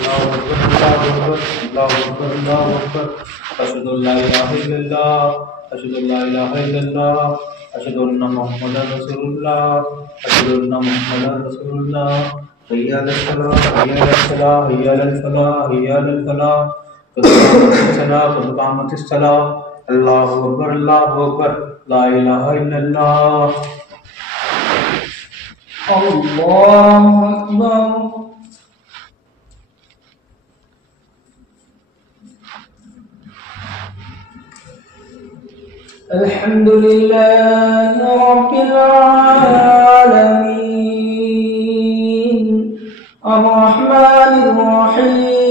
الله أكبر الله أكبر أشهد أن لا إله إلا الله أشهد أن لا إله إلا الله أشهد أن محمدا رسول الله أشهد أن محمدا رسول الله حي على الصلاة حي على الصلاة حي على الفلاح حي على الفلاح قد قامت الصلاة قد قامت الصلاة الله أكبر لا إله إلا الله الله أكبر. الحمد لله رب العالمين الرحمن الرحيم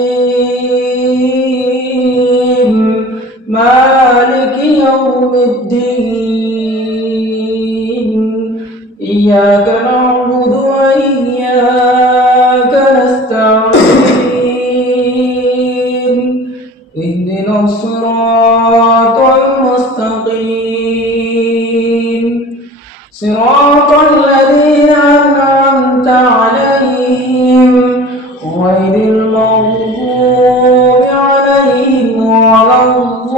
مالك يوم الدين إياك نعبد وإياك نستعين اهدنا الصراط المستقيم صراط الذين أنعمت عليهم غير المغضوب عليهم ولا الضالين.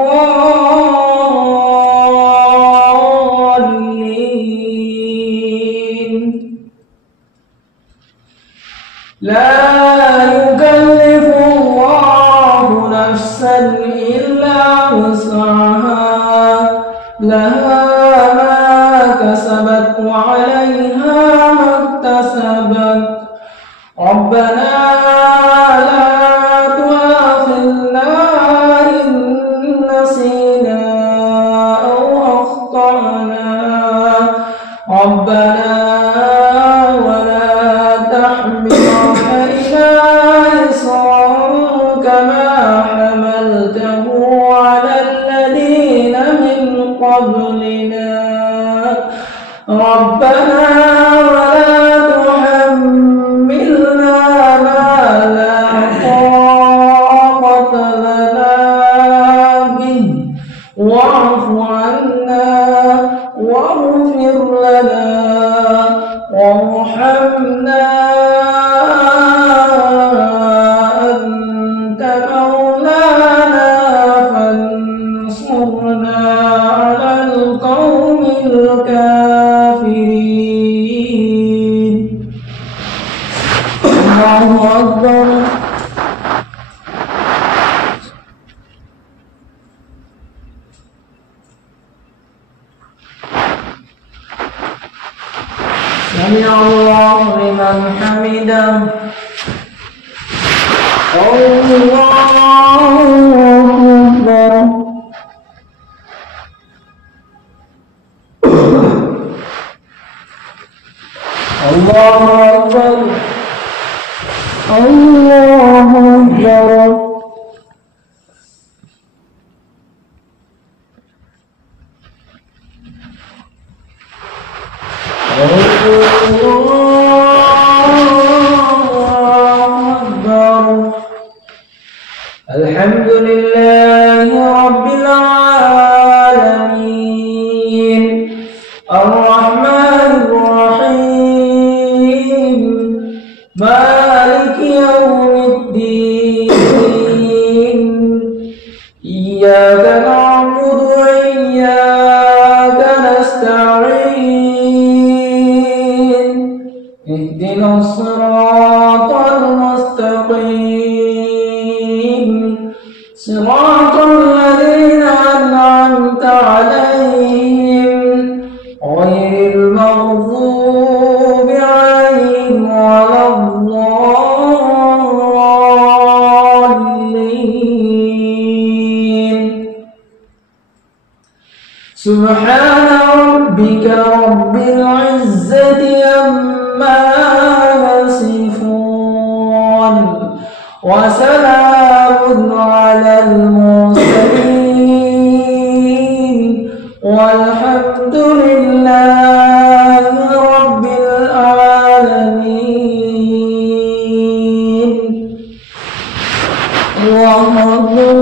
لا يكلف الله نفسا إلا وسعها لها ما كسبت وعليها ما اكتسبت ربنا لا تؤاخذنا إن نسينا أو أخطأنا ربنا ولا تحمل علينا إصرا كما حملته على الذين من قبلنا ربنا ولا تحملنا ما لا طاقة لنا به واعف عنا واغفر لنا وارحمنا أنت مولانا فانصرنا على القوم الكافرين. الله أكبر. سمع الله لمن حمده. الله أكبر. الله أكبر. الله أكبر. الحمد لله رب العالمين الرحمن الرحيم مالك يوم الدين إياك نعبد وإياك نستعين اهدنا الصراط المستقيم صراط الذين أنعمت عليهم غير المغضوب عليهم ولا الضالين. سبحان ربك رب العزة عما يصفون وسلام على المرسلين والحمد لله رب العالمين. الله أكبر.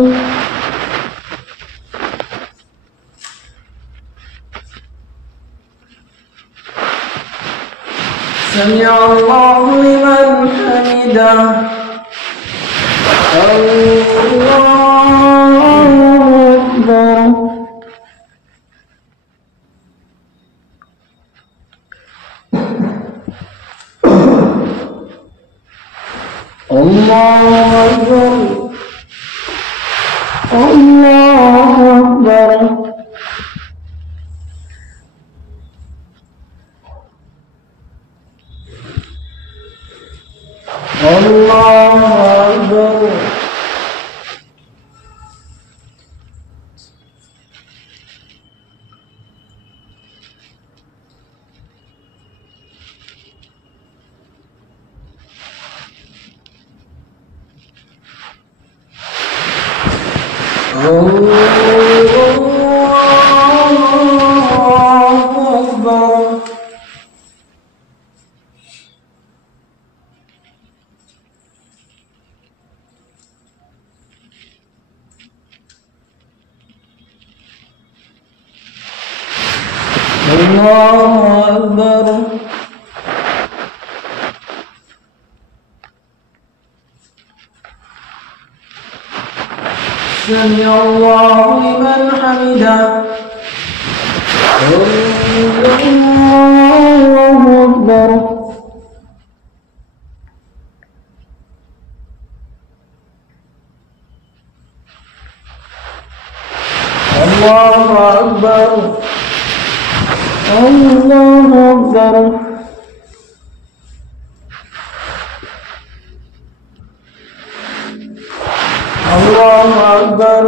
سمع الله لمن حمده. الله أكبر الله أكبر الله أكبر الله أكبر سمع الله لمن حمده الله أكبر الله أكبر الله أكبر الله أكبر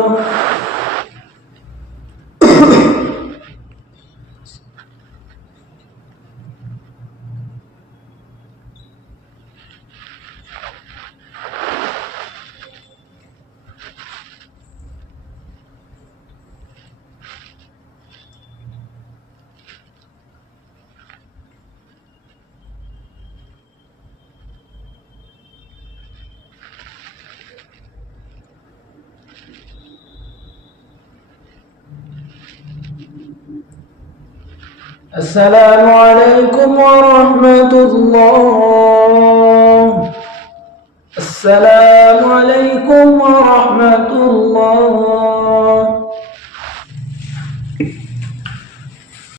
السلام عليكم ورحمة الله. السلام